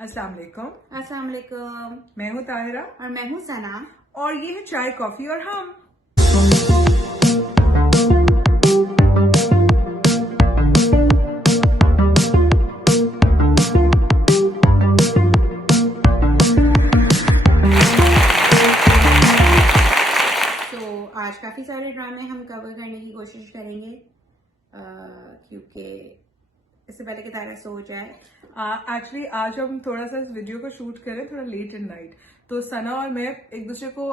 अस्सलाम वालेकुम। अस्सलाम वालेकुम। मैं हूँ ताहिरा और मैं हूँ सना। और ये है चाय कॉफी और हम। तो आज काफ़ी सारे ड्रामे हम कवर करने की कोशिश करेंगे क्योंकि इससे पहले कि तारा सो जाए। एक्चुअली आज हम थोड़ा सा इस वीडियो को शूट करें थोड़ा लेट इन नाइट, तो सना और मैं एक दूसरे को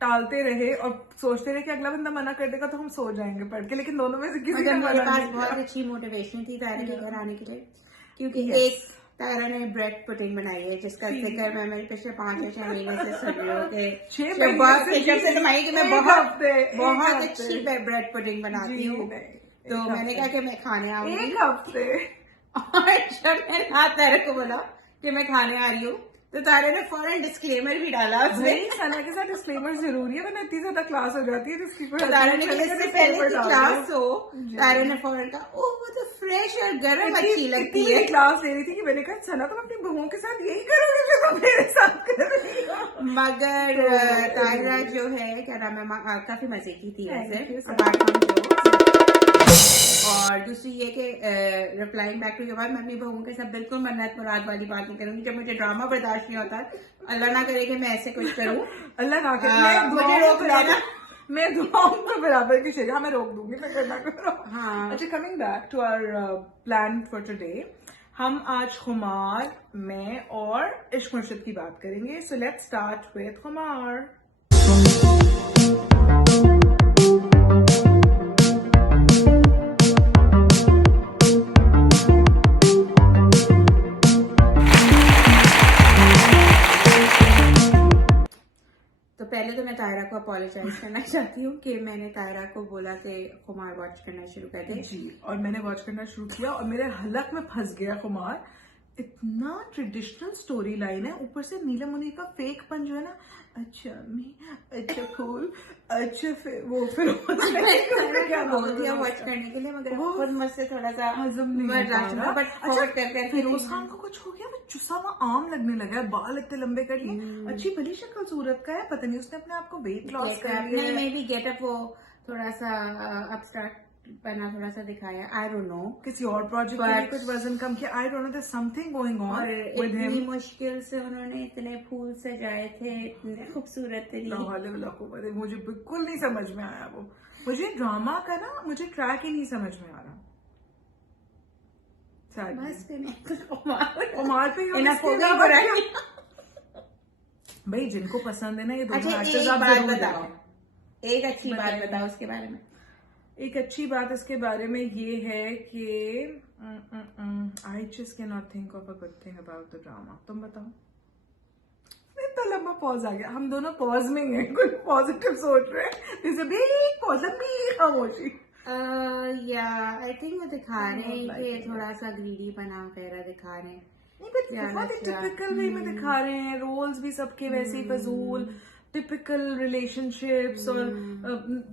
टालते रहे और सोचते रहे कि अगला बंदा मना कर देगा तो हम सो जाएंगे पढ़ के, लेकिन दोनों में से किसी ने मेरे मना पास नहीं बहुत किया। अच्छी मोटिवेशन थी तारा के घर आने के लिए, क्योंकि Yes. एक तारा ने ब्रेड पुडिंग बनाई है जिसका जिक्र मैं मेरे पिछले 5 या 6 महीने से सुन रही हूँ कि 6 जब बहुत महीने जब से कमाई कि मैं एक बहुत हफ्ते। अच्छी ब्रेड पुडिंग बनाती हूँ। तो मैंने कहा कि मैं खाने आऊंगी एक हफ्ते। और जब मैंने हाथ तारा को बोला कि मैं खाने आ रही हूँ तो तारे ने फौरन डिस्क्लेमर भी डाला उसमें। भाई सना के साथ डिस्क्लेमर जरूरी है, वरना इतनी ज्यादा क्लास हो जाती है तो उसकी कोई तारे ने कहा इससे पहले की क्लास हो, तारे ने फौरन कहा ओह वो तो फ्रेश और गर्म अच्छी लगती है। क्लास ले रही थी कि मैंने कहा सना तुम अपनी बहुओं के साथ यही करोगे जो तुम मेरे साथ कर रही हो। मगर तारा जो है क्या नाम है काफी मजे की थी Thank you, वैसे। sir. Apart from jokes। और दूसरी ये कि रिप्लाइंग बैक टू योर बात, मैं अपनी बहुओं के साथ बिल्कुल मन्नत मुराद वाली बात नहीं करूंगी। जब मुझे ड्रामा बर्दाश्त नहीं होता, अल्लाह ना करे कि मैं ऐसे कुछ करूं। अल्लाह ना करे मुझे रोक लेना। मैं दुआओं के बराबर की शरीर मैं रोक दूंगी, मैं करना करो। हाँ। अच्छा, coming back to our plan for today, हम आज खुमार, मैं और इश्क मुर्शिद की बात करेंगे। सो लेट्स स्टार्ट विद खुमार। तो पहले तो मैं तायरा को अपोलोजाइज करना चाहती हूँ कि मैंने तायरा को बोला कि खुमार वॉच करना शुरू कर दे जी, और मैंने वॉच करना शुरू किया और मेरे हलक में फंस गया खुमार। इतना ट्रेडिशनल स्टोरी लाइन है, ऊपर से नीलम मुनीर का फेक पन जो है ना, अच्छा मैं अच्छा फूल अच्छा फिर क्या बोल दिया वॉच करने के लिए, मगर खुद मुझसे थोड़ा सा हजम नहीं बर्दाश्त नहीं हुआ। बट फॉरवर्ड करके फिरोज खान को कुछ हो गया, वो चुसा हुआ आम लगने लगा है, बाल इतने लंबे कर लिए। अच्छी भली शक्ल सूरत का है, पता नहीं उसने अपने आप को वेट लॉस कर लिया है। मे बी गेटअप वो थोड़ा सा अपस्टार्ट बना, थोड़ा सा दिखाया, आई डोंट नो, किसी और प्रोजेक्ट में कुछ वजन कम किया, I don't know, there something going on with him. इतनी मुश्किल से उन्होंने इतने फूल सजाए थे, इतने खूबसूरत थे। मुझे बिल्कुल नहीं समझ में आया वो, मुझे ड्रामा का ना मुझे ट्रैक ही नहीं समझ में आ रहा। बस कुमार पे भाई जिनको पसंद है ना ये दोनों एक्टर्स, आप जरूर बताओ, एक अच्छी बात बताओ उसके बारे में। एक अच्छी बात इसके बारे में ये है कि I just can not think of a good thing about the drama. तुम बताओ। इतना लंबा पॉज आ गया, हम दोनों पॉज में ही हैं, कुछ पॉजिटिव सोच रहे हैं, जैसे भी पॉज लंबी खामोशी। या आई थिंक वो दिखा रहे हैं कि थोड़ा सा ग्रीडी बना वगैरह दिखा रहे हैं। नहीं, बट बहुत ही टिपिकल वे में दिखा रहे हैं, रोल्स भी सबके वैसे ही फजूल, टिपिकल रिलेशनशिप्स। और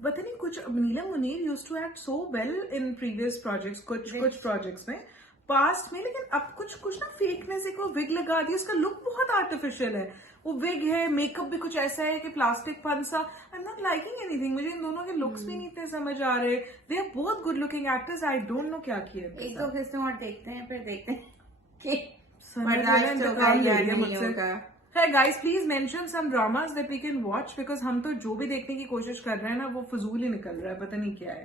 पता नहीं कुछ, Neelam Munir used to act so well in previous projects, कुछ प्रोजेक्ट्स में पास्ट में, लेकिन अब कुछ ना फेकनेस, एक वो विग लगा दी, उसका लुक बहुत आर्टिफिशियल है। वो विग है, मेकअप भी कुछ ऐसा है कि प्लास्टिक पन सा। I am not liking anything, मुझे इन दोनों के लुक्स भी नहीं इतने समझ आ रहे। They are both good looking actors, I don't know क्या किया। एक दो किस्म और देखते हैं, फिर देखते हैं कि Hey guys, please mention some dramas that we can watch, because हम तो जो भी देखने की कोशिश कर रहे हैं ना वो फजूल ही निकल रहा है, पता नहीं क्या है।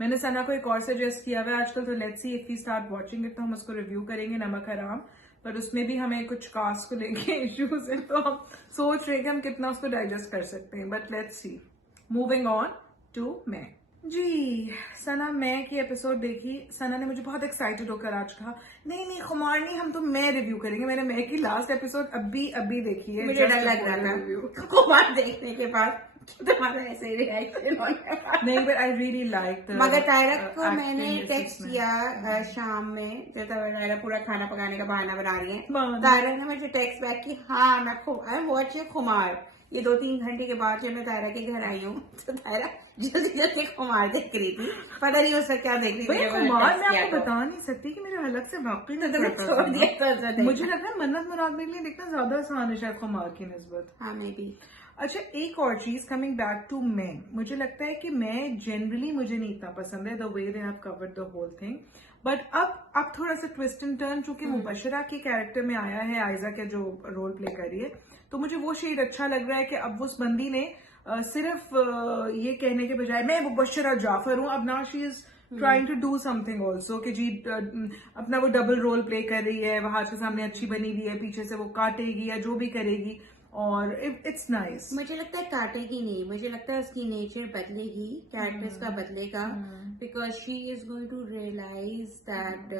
मैंने सना को एक और सजेस्ट किया हुआ है आजकल, तो let's see if we start watching it तो हम उसको रिव्यू करेंगे, नमक हराम, पर उसमें भी हमें कुछ कास्ट को लेके इश्यूज है, तो हम सोच रहे हैं कि हम कितना उसको डाइजेस्ट कर सकते हैं, but let's see. Moving on to मैं। जी, सना मैं की एपिसोड देखी। सना ने मुझे बहुत एक्साइटेड होकर आज कहा नहीं खुमार नहीं, हम तो मैं रिव्यू करेंगे। मैंने मैं की लास्ट एपिसोड अभी देखी है, मुझे डर लग रहा था खुमार देखने के बाद तुम्हारा ऐसे रिएक्शन नहीं, बट आई रियली लाइक। मगर तायरा को मैंने टेक्स्ट किया शाम में, जब तायरा पूरा खाना पकाने का बहाना बना रही है, तायरा ने मुझे टेक्स्ट बैक की हाँ मैं आई एम वॉचिंग खुमार, ये 2-3 घंटे के बाद जब मैं तायरा के घर आई हूँ तो तायरा जल्दी जल्दी कुमार देख रही थी, पता नहीं उसका क्या देख रही भाई थी। कुमार मैं आपको बता नहीं सकती कि मेरे हलक से वाकई तो नहीं तुमने पता छोड़ था। दिया तो अच्छा मुझे लगता है मन्नत मुराद मेरे लिए देखना ज्यादा आसान है शायद कुमार की निस्बत। हाँ मे बी। अच्छा एक और चीज कमिंग बैक टू मैन, मुझे लगता है कि मैं जनरली मुझे नहीं इतना पसंद है the way they have covered the whole thing, but अब थोड़ा सा ट्विस्ट एंड टर्न चूंकि मुबशरा के कैरेक्टर में आया है, आयजा के जो रोल प्ले कर रही है, तो मुझे वो शेड अच्छा लग रहा है कि अब उस बंदी ने सिर्फ ये कहने के बजाय मैं मुबशरा जाफर हूं, अब ना she is trying to do something also कि जी अपना वो डबल रोल प्ले कर रही है, वहां के सामने अच्छी बनी हुई है, पीछे से वो काटेगी या जो भी करेगी, और इट्स नाइस। मुझे लगता है काटेगी नहीं, मुझे लगता है उसकी नेचर बदलेगी, कैरेक्टर्स का बदलेगा, because she is going to realise that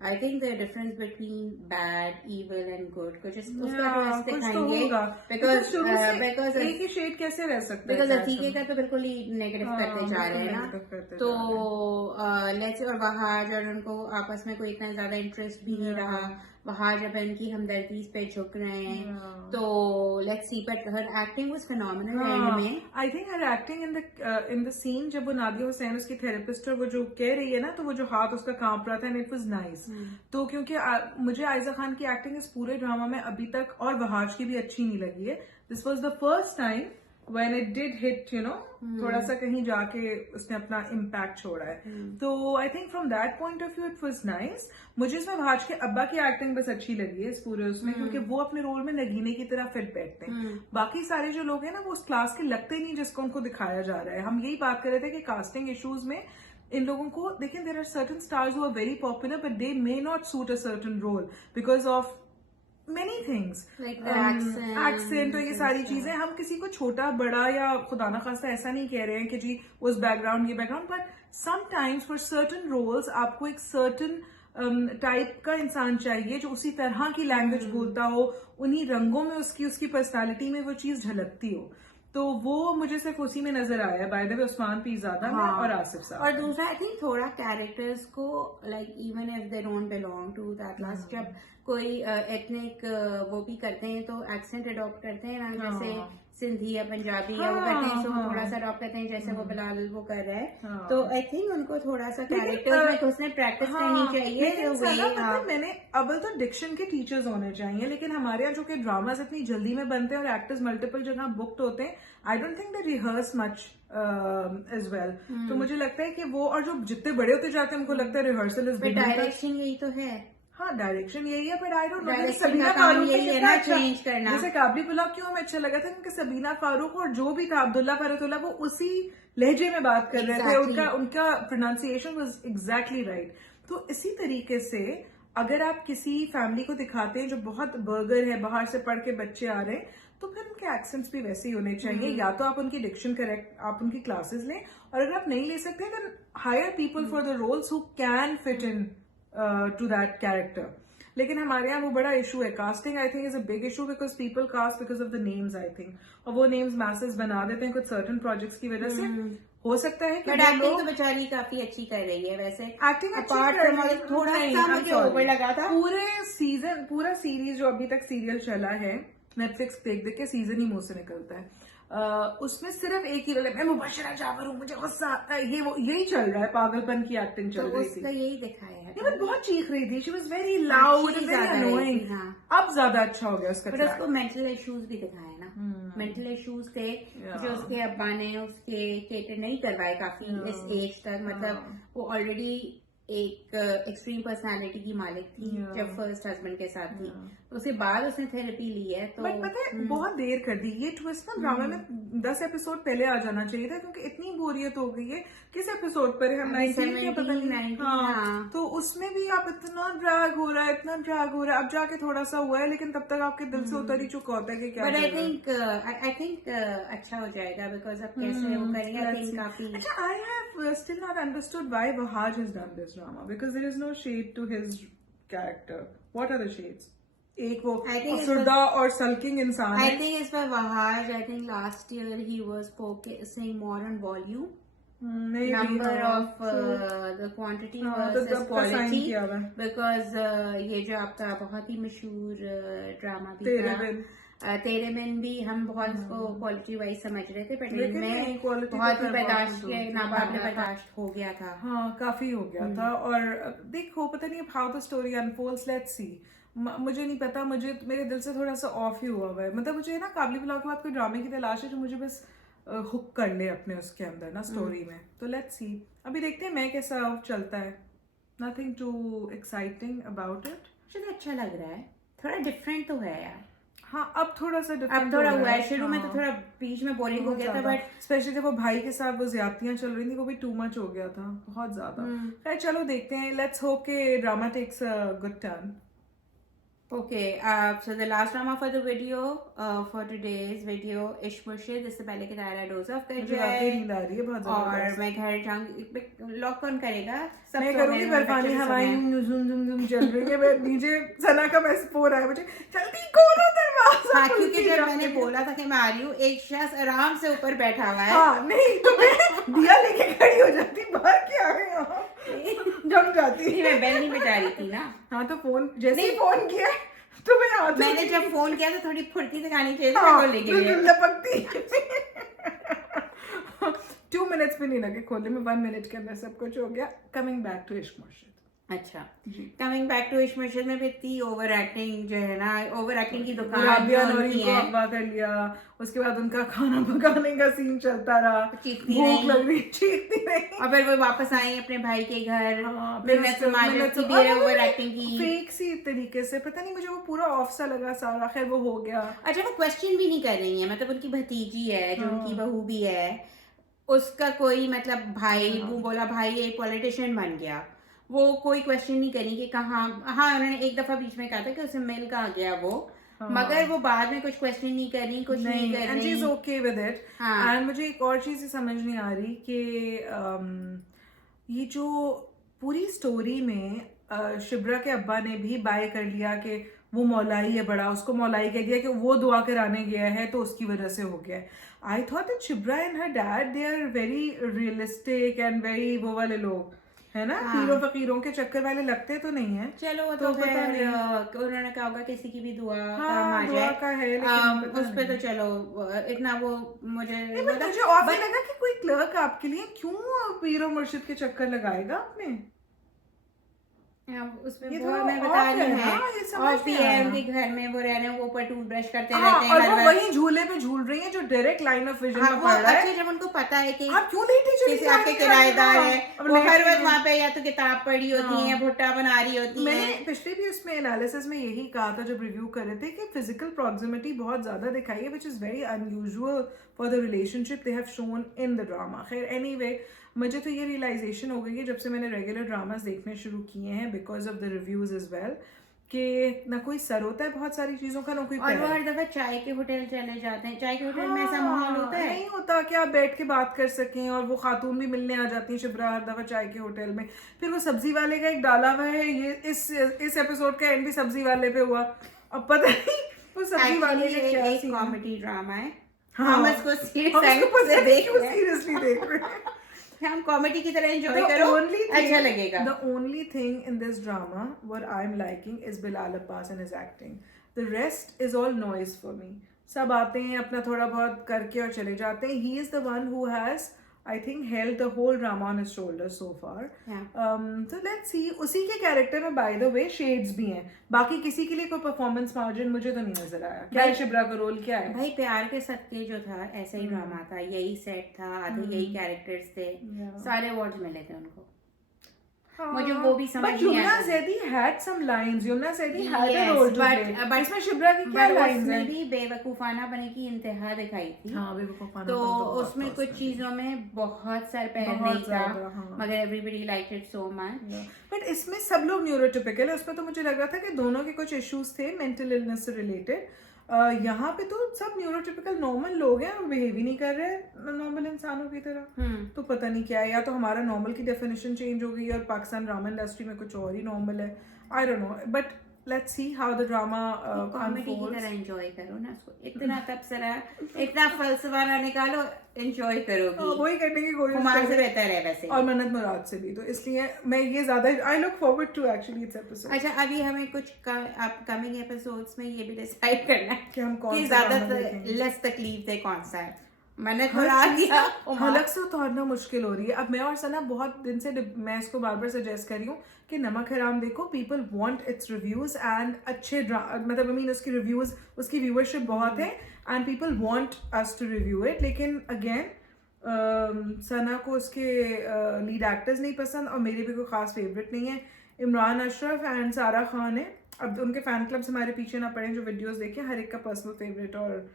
I think the difference between bad, evil and good कुछ उसका कुछ तो दिखाएंगे, होगा बिकॉज एक ही शेड कैसे रह सकता है, बिकॉज अतीके का तो बिल्कुल ही नेगेटिव करते जा रहे हैं ना, तो लेट्स और वहाज और उनको आपस में कोई इतना ज्यादा इंटरेस्ट भी नहीं रहा, वहाज अब इनकी हमदर्दी पे झुक रहे हैं, तो let's see, but her acting was phenomenal and में। I think her acting in the scene जब वो नादिया हुसैन उसकी थेरेपिस्ट और वो जो कह रही है ना, तो वो जो हाथ उसका कांप रहा था एंड इट वाज नाइस। तो क्योंकि मुझे आयजा खान की एक्टिंग इस पूरे ड्रामा में अभी तक और वहाज की भी अच्छी नहीं लगी है। This was the first time when it did hit, you know, थोड़ा सा कहीं जाके उसने अपना इम्पैक्ट छोड़ा है, तो I think from that point of view it was nice. मुझे इसमें भाज के अब्बा की एक्टिंग बस अच्छी लगी है इस पूरे उसमें, क्योंकि वो अपने रोल में नगीने की तरह फिट बैठते हैं। बाकी सारे जो लोग हैं ना वो उस क्लास के लगते नहीं जिसको उनको दिखाया जा रहा है। हम यही बात कर रहे थे कि कास्टिंग इश्यूज में इन लोगों को देखें, there are certain stars who are very popular but they may not suit a certain role because of many things, Like the accent और ये सारी चीजें। हम किसी को छोटा बड़ा या खुदा ना खास्ता ऐसा नहीं कह रहे हैं कि जी उस बैकग्राउंड ये background, but sometimes for certain roles आपको एक सर्टन टाइप का इंसान चाहिए जो उसी तरह की लैंग्वेज बोलता हो, उन्हीं रंगों में उसकी पर्सनालिटी में वो चीज झलकती हो। तो वो मुझे सिर्फ उसी में नजर आया है, by the way Usman Peerzada में और आसिफ साहब। और दूसरा आई थिंक थोड़ा कैरेक्टर्स को like even if they don't belong to that class, जब कोई एथनिक वो भी करते हैं तो एक्सेंट अडॉप्ट करते हैं ना, जैसे सिंधी या पंजाबी या वो करते हैं, सो थोड़ा सा अडॉप्ट करते हैं, जैसे वो बिलाल वो कर रहा है, तो आई थिंक उनको थोड़ा सा कैरेक्टर्स में उसने प्रैक्टिस करनी चाहिए। मैंने अव्वल तो डिक्शन के टीचर्स होने चाहिए, लेकिन हमारे यहाँ जो कि ड्रामास इतनी जल्दी में बनते हैं और एक्टर्स मल्टीपल जगह बुक्ड होते हैं, I don't think they rehearse much as well. तो मुझे लगता है कि वो, और जो जितने बड़े होते जाते हैं उनको लगता है रिहर्सल इज डायरेक्शन यही तो है। हाँ डायरेक्शन यही है, but I don't no Sabina Farooq यही है ना चेंज करना। जैसे काबली पुलाव क्यों हमें अच्छा लगा था क्योंकि सबीना फारूक और जो भी था अब्दुल्ला फरतुल्ला वो उसी लहजे में बात कर रहे थे, उनका प्रोनाउंसिएशन वाज एग्जैक्टली राइट। तो इसी तरीके से अगर आप किसी फैमिली को दिखाते हैं जो बहुत बर्गर है, बाहर से पढ़ के बच्चे आ रहे हैं, तो फिर उनके एक्सेंट्स भी वैसे ही होने चाहिए। या तो आप उनकी डिक्शन करेक्ट, आप उनकी क्लासेस लें, और अगर आप नहीं ले सकते then hire people for the roles who can fit into that character. लेकिन हमारे यहाँ वो बड़ा इशू है, casting I think is a big issue because people cast because of the names I think, और वो नेम्स मैसेज बना देते हैं कुछ सर्टन प्रोजेक्ट्स की वजह से। हो सकता है कि एक्टिंग तो बेचारी काफी अच्छी कर रही है वैसे, एक्टिंग अपार्ट फ्रॉम थोड़ा सा मुझे ओवर लगा था। पूरा सीरीज जो अभी तक सीरियल चला है नेटफ्लिक्स देख के सीजन ही मुंह से निकलता है, उसमें सिर्फ एक ही रोल है, मैं मुबशरा जाफर हूँ, मुझे गुस्सा आता है, यही चल रहा है, पागलपन की एक्टिंग चल रही थी, यही दिखाया है। बट बहुत चीख रही थी, she was very loud, very annoying. अब ज्यादा अच्छा हो गया उसका, बट उसको मेंटल इश्यूज भी दिखाए ना, मेंटल इश्यूज थे जो उसके अब्बा ने उसके केटर नहीं करवाए काफी इस एज तक, मतलब वो ऑलरेडी एक एक्सट्रीम पर्सनालिटी की मालिक थी जब फर्स्ट हस्बैंड के साथ थी, उसके बाद उसने थेरेपी ली है। तो बट पता है बहुत देर कर दी ये ट्विस्ट ना, ड्रामा में 10 एपिसोड पहले आ जाना चाहिए था, क्योंकि इतनी बोरियत हो गई है। किस एपिसोड पर है हम? 19 या पता नहीं। हाँ, तो उसमें भी आप इतना ड्रैग हो रहा है, अब जाके थोड़ा सा हुआ है, लेकिन तब तक आपके दिल से उतर ही चुका होता है कि क्या। बट आई थिंक अच्छा हो जाएगा बिकॉज अब कैसे वो करेंगे, आई थिंक काफी। अच्छा, I have still not understood why Wahaj has done this drama, because there is no shade to his character. What are the shades? एक वो अफसरदा और सल्किंग इंसान है। आई थिंक इस पर Wahaj, I think last year he was focusing more on volume, number of the quantity versus quality, because ये जो आपका बहुत ही मशहूर ड्रामा भी था तेरे में भी हम बहुत इसको क्वालिटी वाइज समझ रहे थे, बट लेकिन इनमें नहीं, quality तो बहुत ही खैर बर्दाश्त बहुत के कुछ नाबाब ने होती है। बर्दाश्त हो गया था। हाँ काफी हो गया था। और देखो पता नहीं how the story unfolds, let's see. मुझे नहीं पता, मुझे मेरे दिल से थोड़ा सा ऑफ ही हुआ है। मतलब मुझे ना काबली पुलाव के बाद कोई ड्रामे की तलाश है जो मुझे बस हुक कर ले अपने उसके अंदर ना स्टोरी में। तो लेट्स सी, अभी देखते हैं मैं कैसा चलता है। Nothing too exciting about it. मुझे तो अच्छा लग रहा है, थोड़ा डिफरेंट तो है यार। हाँ अब थोड़ा सा अब डिफरेंट थोड़ा हो हुआ रहा है, शुरू में तो हाँ। थोड़ा बीच में बोरिंग हो गया था, बट स्पेशली जब वो भाई के साथ वो ज्यादतियां चल रही थी वो भी टू मच हो गया था, बहुत ज्यादा। खैर चलो देखते हैं, लेट्स होप के drama takes a good turn. Okay, so the last drama for the video, for today's video, इश्क मुर्शिद। इससे पहले कि दायरा डोज ऑफ कर मुझे जाए वाकई नींद आ रही है बहुत और जबरदस्त। मैं घर जाऊंगी, लॉक कौन करेगा? सब मैं सो करूंगी, गए, बर्फानी बच्चे भी सो हवाएं गए। यूं झुम झुम झुम चल रही है। मैं नीचे सना का मैसेज हो रहा है मुझे, जल्दी खोलो दरवाजा। हाँ, क्योंकि खुलती जब जा मैंने रही है। बोला था कि मैं आ रही हूँ, एक शख्स आराम से ऊपर बैठा हुआ है। हाँ नहीं तो मैं दिया लेके खड़ी हो जाती, बाहर क्या है यहाँ, जम जाती। नहीं, मैं बेल नहीं बजा रही थी ना। हाँ तो फोन जैसे ही फोन किया तो मैं आती मैंने थी। जब फोन किया तो थोड़ी फुर्ती से गानी चाहिए थी हाँ, खोलने के लिए। बिल्कुल लपकती। 2 मिनट्स भी नहीं लगे खोलने में, 1 मिनट के अंदर सब कुछ हो गया। कमिंग बैक टू इश्क मुर्शिद। अच्छा, कमिंग बैक टू इश्क मुर्शिद में भी इतनी ओवर एक्टिंग जो है ना, ओवर एक्टिंग की दुकान राबिया जो नौरीन उनकी को है। अगवा कर लिया, उसके बाद उनका खाना पकाने का सीन चलता रहा, चीखती भूख नहीं। लग रही, चीखती नहीं। और फिर वो वापस आई अपने भाई के घर। हाँ, मिन्नत समाजत की भी ओवर एक्टिंग की। फेक सी तरीके से, पता नहीं मुझे वो पूरा ऑफ सा लगा सारा। खैर वो हो गया। अच्छा, वो क्वेश्चन भी नहीं कर रही है, मतलब उनकी भतीजी है जो उनकी बहू भी है, उसका कोई मतलब भाई वो बोला भाई एक पॉलिटिशियन बन गया, वो कोई क्वेश्चन नहीं करी कि कहाँ। हाँ, उन्होंने एक दफा बीच में कहा था कि उसे मिल कहाँ गया वो, मगर वो बाद में कुछ क्वेश्चन नहीं कर रही, कुछ नहीं कर एंड शी इज रही। Okay with it. एंड मुझे एक और चीज समझ नहीं आ रही कि ये जो पूरी स्टोरी में शिब्रा के अब्बा ने भी बाय कर लिया कि वो मौलाई है बड़ा, उसको मौलाई कह दिया कि वो दुआ कराने गया है तो उसकी वजह से हो गया है। I thought that Shibra and her dad they are very realistic and very वो वाले लोग है ना, हीरो फकीरों के चक्कर वाले लगते तो नहीं है। चलो वो तो खैर उन्होंने कहा होगा किसी की भी दुआ काम आ दुआ जाए, का है, लेकिन पता उस पे तो चलो इतना वो मुझे मुझे और भी लगा कि कोई क्लर्क आपके लिए क्यों पीर और मुर्शिद के चक्कर लगाएगा आपने। उसमें ये वो तो मैं off बता है रही ना, हूँ, ये समझ ऑफ भी नहीं है आया। उनके घर में, वो रह रहे हैं, वो ऊपर टूथब्रश करते हाँ, रहते हैं और हर वो बार। वही झूले पे झूल रही है जो डायरेक्ट लाइन ऑफ विजन हाँ, में वो पड़ रहा है। अच्छा, जब उनको पता है कि आप क्यों लेटी चली किसी जा आपके रही हैं? किराएदार हाँ, है, अब वो लेटी हर वक्त हैं। वहाँ पे या तो किताब पढ़ी होती है, भुट्टा बना रही होती मैंने है। पिछले भी उसमें एनालिसिस में यही कहा था जब रिव्यू कर रहे थे कि फिजिकल प्रॉक्सिमिटी बहुत ज्यादा दिखाई है, which is very unusual for the relationship they have shown in the drama. खैर एनीवे, मुझे तो ये रियलाइजेशन हो गई है जब से मैंने रेगुलर ड्रामास देखने शुरू किए हैं because of the reviews is well, कि ना कोई सर होता है बहुत सारी चीजों का, ना कोई और वो पैर। हर दफा चाय के होटल चले जाते हैं, चाय के होटल में ऐसा माहौल होता है नहीं होता कि आप बैठ के बात कर सकें, और वो खातून भी मिलने आ जाती हैं शिब्रा हर दफा चाय के होटल में। फिर वो सब्जी वाले का एक डाला हुआ है, ये इस एपिसोड का एंड भी सब्जी वाले पे हुआ। अब पता नहीं वो सब्जी वाले का क्या एक सीन है। कॉमेडी ड्रामा है। हाँ, हम इसको हम उसको पता नहीं देख क्यों रहे हैं, सीरियसली देख रहे हैं। हम कॉमेडी की तरह एंजॉय करो, अच्छा लगेगा। The only thing in this drama what I'm liking is Bilal Abbas and his acting. The rest is all noise for me. सब आते हैं अपना थोड़ा बहुत करके और चले जाते हैं. He is the one who has, I think, held the whole drama on his shoulders so far. So let's see. उसी के कैरेक्टर में by the way shades भी हैं. बाकी किसी के लिए कोई परफॉर्मेंस मार्जिन मुझे तो नहीं नजर आया. क्या है शिब्रा का रोल, क्या है? भाई प्यार के सत्ते जो था ऐसा ही ड्रामा था, यही सेट था, आधे यही कैरेक्टर्स थे, सारे अवार्ड्स मिले थे उनको। मुझे वो भी समझ नहीं Yumna आया। Zaidi had some lines. Yumna Zaidi had a Yes, role to but- play. but- इसमें शिब्रा की क्या लाइंस उसमें हैं? भी बेवकूफाना बने की इंतहा दिखाई थी। हाँ, बेवकूफाना तो बहुत उसमें था कुछ उसमें। चीजों में बहुत सर पैर बहुत नहीं था, ज्यादा, हाँ। मगर everybody like it so much. But इसमें सब लोग न्यूरोटिपिकल है, उसमें तो मुझे लग रहा था कि दोनों के कुछ इश्यूज थे मेंटल इलनेस से रिलेटेड। यहाँ पे तो सब न्यूरोटिपिकल नॉर्मल लोग हैं और बिहेव ही नहीं कर रहे नॉर्मल इंसानों की तरह। तो पता नहीं क्या है, या तो हमारा नॉर्मल की डेफिनेशन चेंज हो गई और पाकिस्तान ड्रामा इंडस्ट्री में कुछ और ही नॉर्मल है, आई don't no. But let's see how the drama comedy की unfolds. तरह एंजॉय करो ना उसको, इतना तबसरा, इतना फलसफा ना निकालो, एंजॉय करोगी। वही करने की कोशिश हुमायूं कर से रहे हैं। बेहतर है वैसे। और मन्नत मुराद से भी, तो इसलिए मैं ये ज्यादा I look forward to actually its episode. अच्छा, अभी हमें कुछ अपकमिंग एपिसोड्स में ये भी डिसाइड करना है कि हम कौन कि सा ज्यादा drama देखेंगे। लेस तकलीफ दे कौन सा है। मैंने हर खुला चीज़ दिया का हलक से उतारना मुश्किल हो रही है। अब मैं और सना बहुत दिन से मैं इसको बार बार सजेस्ट कर रही हूँ कि नमक हराम देखो, people want its reviews and अच्छे मतलब आई मीन उसकी रिव्यूज, उसकी व्यूअरशिप बहुत है and people want us to review it. लेकिन अगेन सना को उसके लीड एक्टर्स नहीं पसंद और मेरे भी कोई खास फेवरेट नहीं है। इमरान अशरफ एंड सारा खान है। अब उनके फैन क्लब्स हमारे पीछे ना पड़े, जो वीडियोस देखें, हर एक का पर्सनल फेवरेट और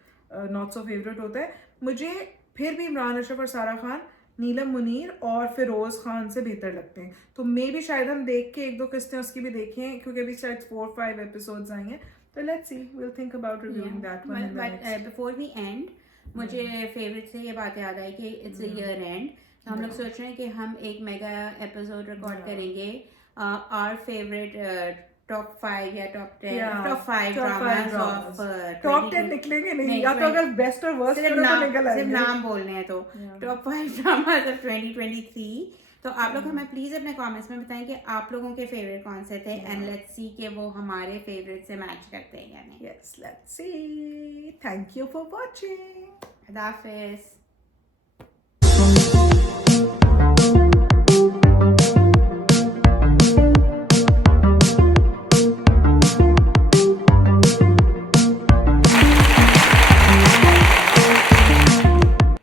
नॉट सो फेवरेट होता है। मुझे फिर भी इमरान अशरफ और सारा खान नीलम मुनीर और फिरोज खान से बेहतर लगते हैं। तो मे भी शायद हम देख के एक दो किस्तें उसकी भी देखें, क्योंकि अभी शायद 4-5 एपिसोड्स आएंगे। तो let's see, will think about reviewing that one in the but next. Before we end, मुझे फेवरेट से ये बात याद आई कि इट्स ईयर एंड, तो हम लोग सोच रहे हैं कि हम एक मेगा एपिसोड रिकॉर्ड करेंगे आवर फेवरेट टॉप 5 या top 10, top 5 dramas of top 10 निकलेंगे नहीं, या तो अगर बेस्ट और वर्स्ट करो तो निकल सिर्फ आएंगे। नाम बोलने हैं, तो टॉप 5 ड्रामास ऑफ 2023। तो आप लोग हमें प्लीज अपने कमेंट्स में बताएं कि आप लोगों के फेवरेट कौन से थे, एंड लेट्स सी कि वो हमारे फेवरेट से मैच करते हैं या नहीं। Yes, let's see. Thank you for watching. खुदा हाफिज़।